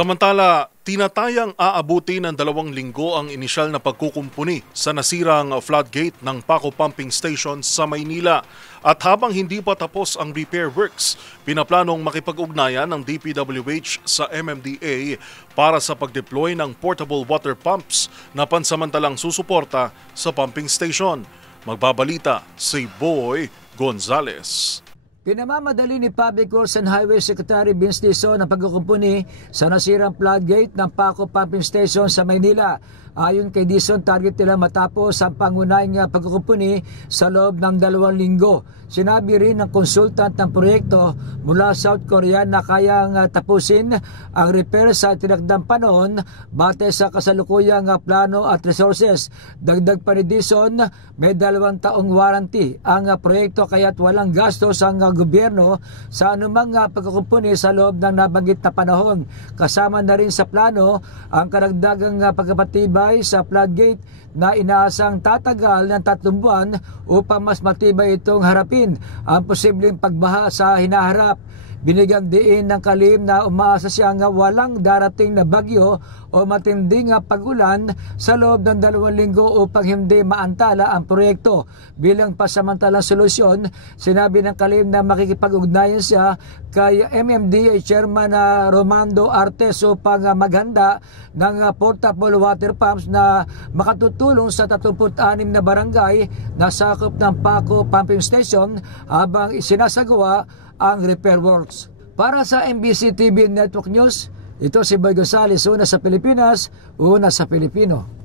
Samantala, tinatayang aabuti ng 2 linggo ang inisyal na pagkukumpuni sa nasirang floodgate ng Paco Pumping Station sa Maynila. At habang hindi pa tapos ang repair works, pinaplanong makipag-ugnayan ng DPWH sa MMDA para sa pag-deploy ng portable water pumps na pansamantalang susuporta sa pumping station. Magbabalita si Boy Gonzales. Pinamamadali ni Public Works and Highway Secretary Vince Dizon ang pagkukumpuni sa nasirang floodgate ng Paco Pumping Station sa Maynila. Ayon kay Dizon, target nila matapos ang pangunahing pagkukumpuni sa loob ng 2 linggo. Sinabi rin ng consultant ng proyekto mula South Korea na kayang tapusin ang repair sa tinakdang panahon batay sa kasalukuyang plano at resources. Dagdag pa ni Dizon, may 2 taong warranty ang proyekto kaya't walang gastos ang gobyerno sa anumang pagkukumpuni sa loob ng nabanggit na panahon. Kasama na rin sa plano ang karagdagang pagpapatibay sa floodgate na inaasang tatagal ng 3 buwan upang mas matibay itong harapin ang posibleng pagbaha sa hinaharap. Binigyang diin ng kalihim na umaasa siyang walang darating na bagyo o matinding pagulan sa loob ng 2 linggo upang hindi maantala ang proyekto. Bilang pasamantalang solusyon, sinabi ng kalihim na makikipag-ugnayan siya kay MMDA Chairman Romando Artes upang maghanda ng portable water pumps na makatutulong sa 36 na barangay na sakop ng Paco Pumping Station habang isinasagawa ang repair works. Para sa MBC TV Network News, ito si Boy Gonzales, una sa Pilipinas, una sa Pilipino.